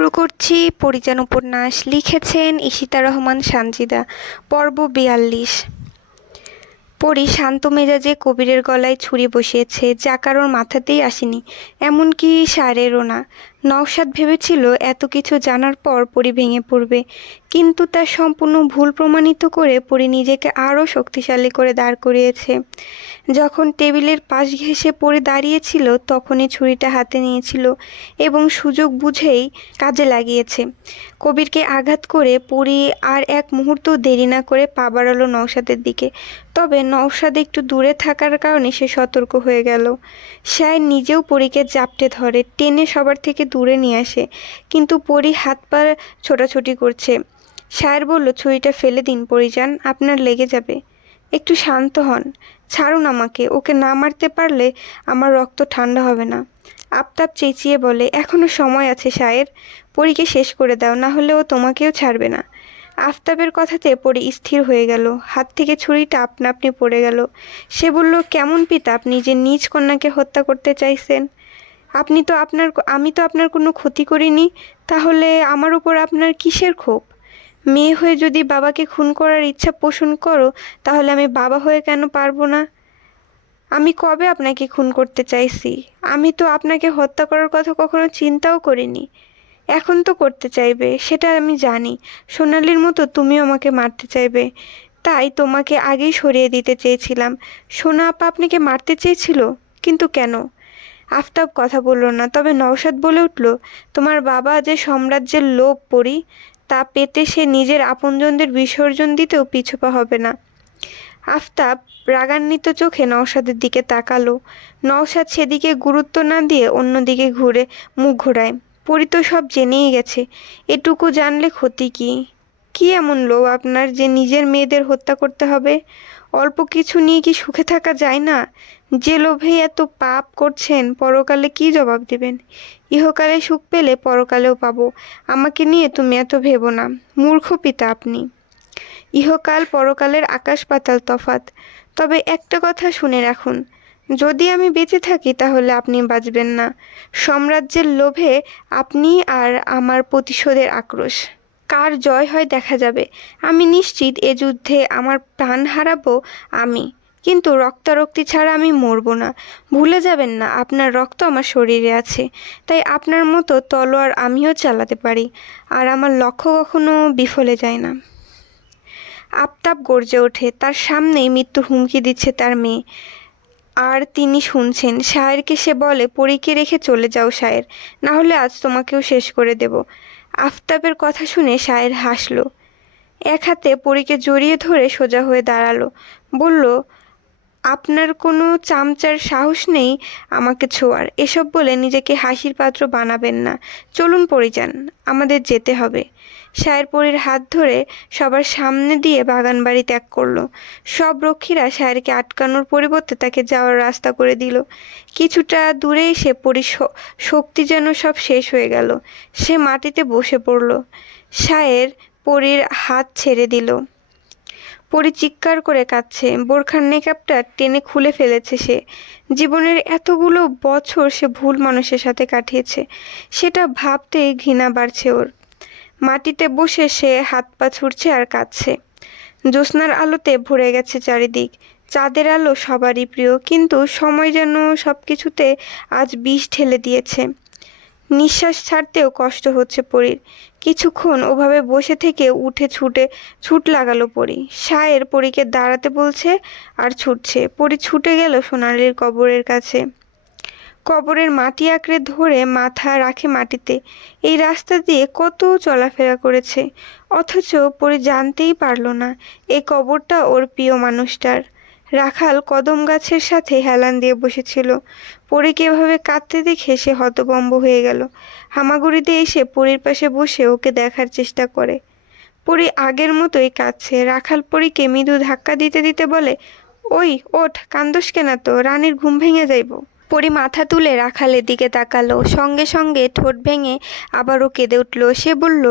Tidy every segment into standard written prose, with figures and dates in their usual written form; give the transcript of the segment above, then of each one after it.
শুরু করছি পরিজান উপন্যাস। লিখেছেন ঈশিতা রহমান সানজিদা। পর্ব ৪২। পরি শান্ত মেজাজে কবিরের গলায় ছুরি বসিয়েছে, যা কারোর মাথাতেই আসেনি, এমনকি সারেরও না। নওশাদ ভেবেছিল এত কিছু জানার পর পরি ভেঙে পড়বে, কিন্তু তার সম্পূর্ণ ভুল প্রমাণিত করে পরি নিজেকে আরও শক্তিশালী করে দাঁড় করিয়েছে। যখন টেবিলের পাশ ঘেঁষে পরি দাঁড়িয়েছিল, তখনই ছুরিটা হাতে নিয়েছিল এবং সুযোগ বুঝেই কাজে লাগিয়েছে। কবিরকে আঘাত করে পরি আর এক মুহূর্ত দেরি না করে পা বাড়ালো নওশাদের দিকে। তবে নওশাদ একটু দূরে থাকার কারণে সে সতর্ক হয়ে গেল। শায়ের নিজেও পরীকে জাপটে ধরে, টেনে সবার থেকে দূরে নিয়ে আসে, কিন্তু পরি হাত পা ছোটাছুটি করছে। শায়ের বলল, ছুরিটা ফেলে দিন পরিজান, আপনার লেগে যাবে। একটু শান্ত হন, ছাড়ুন আমাকে, ওকে না মারতে পারলে আমার রক্ত ঠান্ডা হবে না। আফতাব চেঁচিয়ে বলে, এখনো সময় আছে শায়ের, পরীকে শেষ করে দাও, না হলে ও তোমাকেও ছাড়বে না। আফতাবের কথাতে পরি স্থির হয়ে গেল, হাত থেকে ছুরিটা আপনা আপনি পড়ে গেল। সে বলল, কেমন পিতা আপনি যে নিজ কন্যাকে হত্যা করতে চাইছেন? আমি তো আপনার কোনো ক্ষতি করিনি, তাহলে আমার উপর আপনার কিসের ক্ষোভ? মেয়ে হয়ে যদি বাবাকে খুন করার ইচ্ছা পোষণ করো, তাহলে আমি বাবা হয়ে কেন পারবো না? আমি কবে আপনাকে খুন করতে চাইছি? আমি তো আপনাকে হত্যা করার কথা কখনো চিন্তাও করিনি। এখন তো করতে চাইবে, সেটা আমি জানি। সোনালির মতো তুমিও আমাকে মারতে চাইবে, তাই তোমাকে আগেই সরিয়ে দিতে চেয়েছিলাম। সোনা আপা আপনাকে মারতে চেয়েছিল, কিন্তু কেন? আফতাব কথা বলল না, তবে নওশাদ বলে উঠল, তোমার বাবা যে সাম্রাজ্যের লোভ পড়ি, তা পেতে সে নিজের আপনজনদের বিসর্জন দিতেও পিছুপা হবে না। আফতাব রাগান্বিত চোখে নওশাদের দিকে তাকালো। নওশাদ সেদিকে গুরুত্ব না দিয়ে অন্যদিকে ঘুরে মুখ ঘোরায়। পরি তো সব জেনেই গেছে, এটুকু জানলে ক্ষতি কি? কি এমন লোভ আপনার যে নিজের মেয়েদের হত্যা করতে হবে? অল্প কিছু নিয়ে কি সুখে থাকা যায় না? যে লোভে এত পাপ করছেন, পরকালে কি জবাব দেবেন? ইহকালে সুখ পেলে পরকালেও পাবো, আমাকে নিয়ে তুমি এত ভেবো না। মূর্খ পিতা আপনি। ইহকাল পরকালের আকাশ পাতাল তফাত। তবে একটা কথা শুনে রাখুন, যদি আমি বেঁচে থাকি তাহলে আপনি বাঁচবেন না। সাম্রাজ্যের লোভে আপনি আর আমার প্রতিশোধের আক্রোশ, কার জয় হয় দেখা যাবে। আমি নিশ্চিত এ যুদ্ধে আমার প্রাণ হারাবো আমি, কিন্তু রক্তারক্তি ছাড়া আমি মরব না। ভুলে যাবেন না, আপনার রক্ত আমার শরীরে আছে, তাই আপনার মতো তলোয়ার আমিও চালাতে পারি, আর আমার লক্ষ্য কখনো বিফলে যায় না। আফতাব গর্জে ওঠে, তার সামনেই মৃত্যু হুমকি দিচ্ছে তার মেয়ে, আর তিনি শুনছেন। শায়েরকে সে বলে, পরীকে রেখে চলে যাও শায়ের, না হলে আজ তোমাকেও শেষ করে দেব। আফতাবের কথা শুনে শায়ের হাসল, এক হাতে পরীকে জড়িয়ে ধরে সোজা হয়ে দাঁড়ালো, বলল, আপনার কোনো চামচার সাহস নেই আমাকে ছোঁয়ার। এসব বলে নিজেকে হাসির পাত্র বানাবেন না। চলুন পরিজান, আমাদের যেতে হবে। শায়ের পরীর হাত ধরে সবার সামনে দিয়ে বাগানবাড়ি ত্যাগ করলো। সব রক্ষীরা শায়েরকে আটকানোর পরিবর্তে তাকে যাওয়ার রাস্তা করে দিল। কিছুটা দূরে এসে পরীর শক্তি যেন সব শেষ হয়ে গেল। সে মাটিতে বসে পড়ল। শায়ের পরীর হাত ছেড়ে দিল। পরি চিৎকার করে কাঁদছে, বোরখার নেকাবটা টেনে খুলে ফেলেছে সে। জীবনের এতগুলো বছর সে ভুল মানুষের সাথে কাটিয়েছে, সেটা ভাবতেই ঘৃণা বাড়ছে ওর। মাটিতে বসে সে হাত পা ছুড়ছে আর কাঁদছে। জ্যোৎস্নার আলোতে ভরে গেছে চারিদিক। চাঁদের আলো সবারই প্রিয়, কিন্তু সময় যেন সব কিছুতে আজ বিষ ঢেলে দিয়েছে। নিঃশ্বাস ছাড়তেও কষ্ট হচ্ছে পরীর। কিছুক্ষণ ওভাবে বসে থেকে উঠে ছুট লাগালো পরি। শায়ের পরীকে দাঁড়াতে বলছে আর ছুটছে। পরি ছুটে গেল সোনালির কবরের কাছে। কবরের মাটি আঁকড়ে ধরে মাথা রাখে মাটিতে। এই রাস্তা দিয়ে কত চলাফেরা করেছে, অথচ পরি জানতেই পারল না এই কবরটা ওর প্রিয় মানুষটার। রাখাল কদম গাছের সাথে হেলান দিয়ে বসেছিল। পরীকে এভাবে কাঁদতে দেখে সে হতভম্ব হয়ে গেল। হামাগুড়িতে এসে পরীর পাশে বসে ওকে দেখার চেষ্টা করে। পরী আগের মতোই কাঁদছে। রাখাল পরীকে মৃদু ধাক্কা দিতে দিতে বলে, ওই ওঠ, কান্দোস কেন তো, রানীর ঘুম ভেঙে যাইব। পরী মাথা তুলে রাখালের দিকে তাকালো, সঙ্গে সঙ্গে ঠোঁট ভেঙে আবারও কেঁদে উঠল। সে বলল,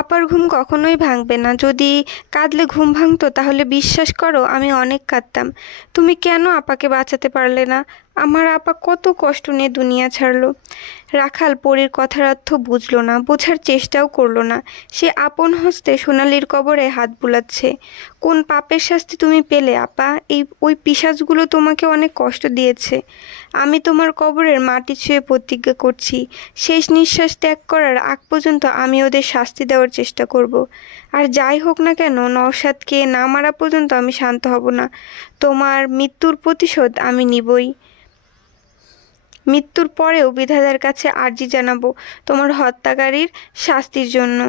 আপার ঘুম কখনোই ভাঙবে না। যদি কাঁদলে ঘুম ভাঙতো তাহলে বিশ্বাস করো আমি অনেক কাঁদতাম। তুমি কেন আপাকে বাঁচাতে পারলে না? আমার আপা কত কষ্ট নিয়ে দুনিয়া ছাড়লো। রাখাল পরীর কথার অর্থ বুঝল না, বোঝার চেষ্টাও করলো না। সে আপন হস্তে সোনালির কবরে হাত বুলাচ্ছে। কোন পাপের শাস্তি তুমি পেলে আপা? ওই পিশাচগুলো তোমাকে অনেক কষ্ট দিয়েছে। আমি তোমার কবরের মাটি ছুঁয়ে প্রতিজ্ঞা করছি, শেষ নিঃশ্বাস ত্যাগ করার আগ পর্যন্ত আমি ওদের শাস্তি দেওয়ার চেষ্টা করব। আর যাই হোক না কেন, নওশাদকে না মারা পর্যন্ত আমি শান্ত হব না। তোমার মৃত্যুর প্রতিশোধ আমি নিবই। মৃত্যুর পরেও বিধাতার কাছে আর্জি জানাবো তোমার হত্যাকারীর শাস্তির জন্য।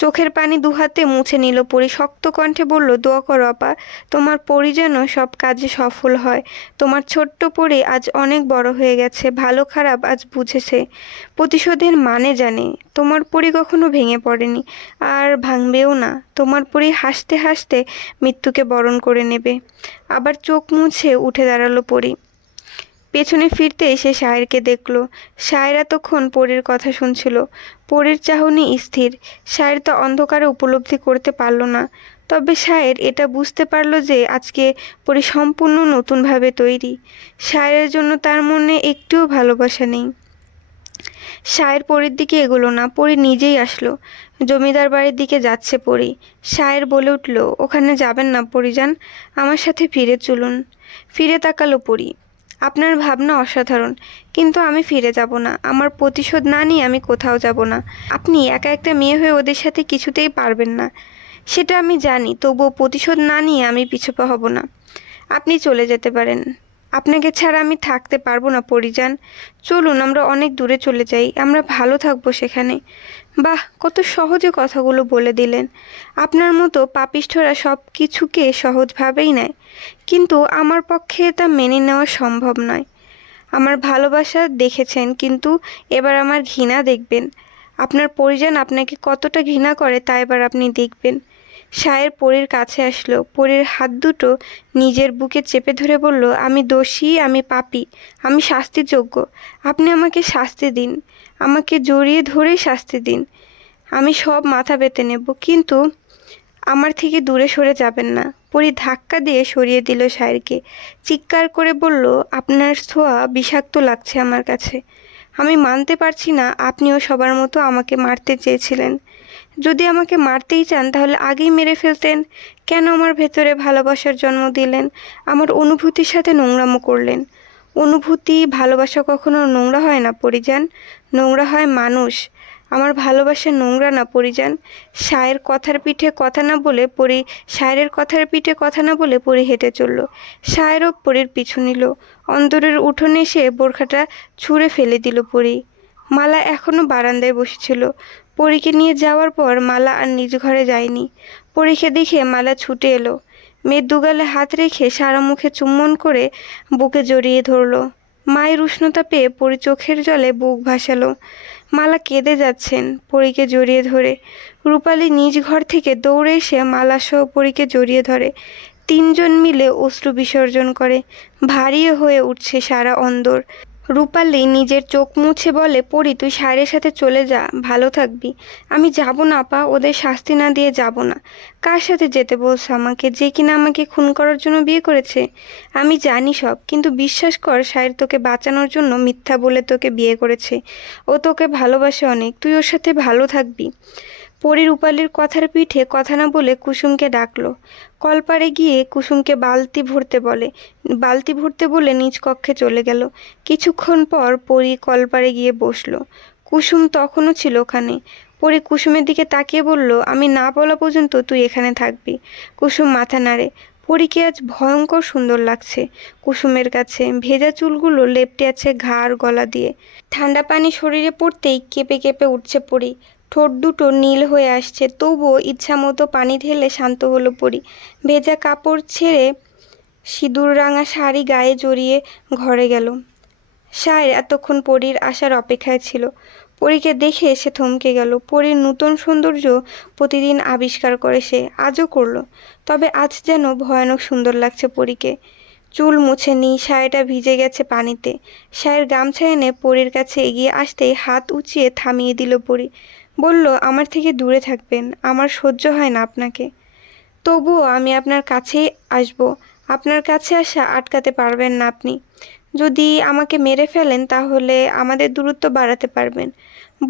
চোখের পানি দুহাতে মুছে নিল পরি, শক্ত কণ্ঠে বলল, দোয়া করো আপা, তোমার পরি যেন সব কাজে সফল হয়। তোমার ছোট্ট পরি আজ অনেক বড় হয়ে গেছে, ভালো খারাপ আজ বুঝেছে, প্রতিশোধের মানে জানে। তোমার পরি কখনো ভেঙে পড়েনি, আর ভাঙবেও না। তোমার পরি হাসতে হাসতে মৃত্যুকে বরণ করে নেবে। আবার চোখ মুছে উঠে দাঁড়ালো পরি। পেছনে ফিরতেই সে শায়েরকে দেখল। শায়ের এতক্ষণ পরীর কথা শুনছিল। পরীর চাহনি স্থির। শায়ের তা অন্ধকারে উপলব্ধি করতে পারল না। তবে শায়ের এটা বুঝতে পারল যে আজকে পরী সম্পূর্ণ নতুনভাবে তৈরি। শায়েরের জন্য তার মনে একটুও ভালোবাসা নেই। শায়ের পরীর দিকে এগোলো না, পরী নিজেই আসলো। জমিদার বাড়ির দিকে যাচ্ছে পরী। শায়ের বলে উঠল, ওখানে যাবেন না পরীজান, আমার সাথে ফিরে চলুন। ফিরে তাকালো পরী। আপনার ভাবনা অসাধারণ, কিন্তু আমি ফিরে যাব না। আমার প্রতিশোধ না নিয়ে আমি কোথাও যাব না। আপনি একা একটা মেয়ে হয়ে ওদের সাথে কিছুতেই পারবেন না, সেটা আমি জানি। তবুও প্রতিশোধ না নিয়ে আমি পিছপা হব না। আপনি চলে যেতে পারেন। আপনাকে ছাড়া আমি থাকতে পারবো না পরিজান। চলুন আমরা অনেক দূরে চলে যাই, আমরা ভালো থাকবো সেখানে। বাহ, কত সহজে কথাগুলো বলে দিলেন। আপনার মতো পাপিষ্ঠরা সব কিছুকে সহজভাবেই নেয়, কিন্তু আমার পক্ষে তা মেনে নেওয়া সম্ভব নয়। আমার ভালোবাসা দেখেছেন, কিন্তু এবার আমার ঘৃণা দেখবেন। আপনার পরিজন আপনাকে কতটা ঘৃণা করে তা এবার আপনি দেখবেন। শায়ের পরীর কাছে আসলো। পরীর হাত দুটো নিজের বুকে চেপে ধরে বলল, আমি দোষী, আমি পাপী, আমি শাস্তির যোগ্য। আপনি আমাকে শাস্তি দিন, আমাকে জড়িয়ে ধরেই শাস্তি দিন। আমি সব মাথা পেতে নেব, কিন্তু আমার থেকে দূরে সরে যাবেন না। পরী ধাক্কা দিয়ে সরিয়ে দিল শায়েরকে। চিৎকার করে বলল, আপনার ছোঁয়া বিষাক্ত লাগছে আমার কাছে। আমি মানতে পারছি না আপনিও সবার মতো আমাকে মারতে চেয়েছিলেন। যদি আমাকে মারতেই চান তাহলে আগেই মেরে ফেলতেন। কেন আমার ভেতরে ভালোবাসার জন্ম দিলেন? আমার অনুভূতির সাথে নোংরামো করলেন। অনুভূতি, ভালোবাসা কখনো নোংরা হয় না পরিজান, নোংরা হয় মানুষ। আমার ভালোবাসা নোংরা না পরিজান। শায়ের কথার পিঠে কথা না বলে পরি শায়ের কথার পিঠে কথা না বলে পরি হেঁটে চলল। শায়েরও পরির পিছু নিল। অন্তরের উঠোনে এসে বোরখাটা ছুঁড়ে ফেলে দিল পরি। মালা এখনও বারান্দায় বসেছিল। পরীকে নিয়ে যাওয়ার পর মালা আর নিজ ঘরে যায়নি। পরীকে দেখে মালা ছুটে এলো। মেয়ের দুগালে হাত রেখে সারা মুখে চুম্বন করে বুকে জড়িয়ে ধরল। মায়ের উষ্ণতা পেয়ে পরী চোখের জলে বুক ভাসালো। মালা কেঁদে যাচ্ছেন পরীকে জড়িয়ে ধরে। রূপালী নিজ ঘর থেকে দৌড়ে এসে মালাসহ পরীকে জড়িয়ে ধরে। তিনজন মিলে অশ্রু বিসর্জন করে। ভারী হয়ে উঠছে সারা অন্দর। রূপালী নিজের চোখ মুছে বলে, পরি তুই শায়ের সাথে চলে যা, ভালো থাকবি। আমি যাব না আপা, ওদের শাস্তি না দিয়ে যাব না। কার সাথে যেতে বলছো আমাকে, যে কিনা আমাকে খুন করার জন্য বিয়ে করেছে? আমি জানি সব, কিন্তু বিশ্বাস কর, শায়ের তোকে বাঁচানোর জন্য মিথ্যা বলে তোকে বিয়ে করেছে। ও তোকে ভালোবাসে অনেক, তুই ওর সাথে ভালো থাকবি। পরি রূপালীর কথার পিঠে কথা না বলে কুসুমকে ডাকলো। কলপাড়ে গিয়ে কুসুমকে বালতি ভরতে বলে নিজ কক্ষে চলে গেল। কিছুক্ষণ পর পরি কলপাড়ে গিয়ে বসলো। কুসুম তখনও ছিল ওখানে। পরি কুসুমের দিকে তাকিয়ে বলল, আমি না বলা পর্যন্ত তুই এখানে থাকবি। কুসুম মাথা নাড়ে। পরীকে আজ ভয়ঙ্কর সুন্দর লাগছে। কুসুমের কাছে ভেজা চুলগুলো লেপ্টে আছে ঘাড় গলা দিয়ে। ঠান্ডা পানি শরীরে পড়তেই কেঁপে কেঁপে উঠছে পরি। ঠোঁট দুটো নীল হয়ে আসছে, তবুও ইচ্ছা মতো পানি ঢেলে শান্ত হলো পরি। ভেজা কাপড় ছেড়ে সিঁদুর রাঙা শাড়ি গায়ে জড়িয়ে ঘরে গেল। শায়ের এতক্ষণ পরীর আসার অপেক্ষায় ছিল। পরীকে দেখে সে থমকে গেল। পরীর নূতন সৌন্দর্য প্রতিদিন আবিষ্কার করে সে, আজও করলো। তবে আজ যেন ভয়ানক সুন্দর লাগছে পরীকে। চুল মুছে নি, শাড়িটা ভিজে গেছে পানিতে। শায়ের গামছা এনে পরীর কাছে এগিয়ে আসতেই হাত উঁচিয়ে থামিয়ে দিল পরী। বলল, আমার থেকে দূরে থাকবেন, আমার সহ্য হয় না আপনাকে। তবুও আমি আপনার কাছেই আসব। আপনার কাছে আসা আটকাতে পারবেন না আপনি। যদি আমাকে মেরে ফেলেন তাহলে আমাদের দূরত্ব বাড়াতে পারবেন।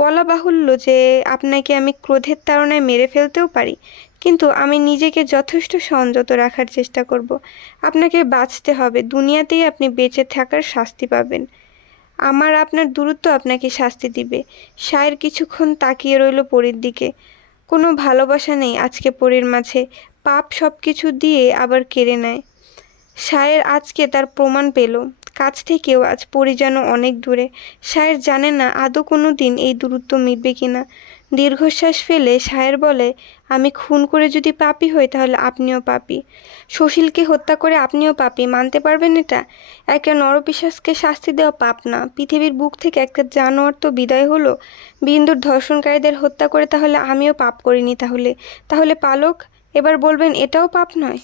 বলা বাহুল্য যে আপনাকে আমি ক্রোধের তাড়নায় মেরে ফেলতেও পারি, কিন্তু আমি নিজেকে যথেষ্ট সংযত রাখার চেষ্টা করব। আপনাকে বাঁচতে হবে, দুনিয়াতেই আপনি বেঁচে থাকার শাস্তি পাবেন। আমার আপনার দূরত্ব আপনাকে শাস্তি দিবে। সায়ের কিছুক্ষণ তাকিয়ে রইল পরীর দিকে। কোনো ভালোবাসা নেই আজকে পরীর মাঝে, পাপ সব কিছু দিয়ে আবার কেড়ে নেয়। সায়ের আজকে তার প্রমাণ পেল, কাছ থেকেও আজ পরী যেন অনেক দূরে। সায়ের জানে না আদৌ কোনো দিন এই দূরত্ব মিটবে কিনা। দীর্ঘশ্বাস ফেলে সায়ের বলে, আমি খুন করে যদি পাপী হই তাহলে আপনিও পাপী। সুশীলকে হত্যা করে আপনিও পাপী, মানতে পারবেন এটা? একটা নরপিশাচকে শাস্তি দেওয়া পাপ না? পৃথিবীর বুক থেকে একটা জানোয়ার তো বিদায় হলো। বিন্দুর ধর্ষণকারীদের হত্যা করে তাহলে আমিও পাপ করিনি? তাহলে তাহলে পালক, এবার বলবেন এটাও পাপ নয়?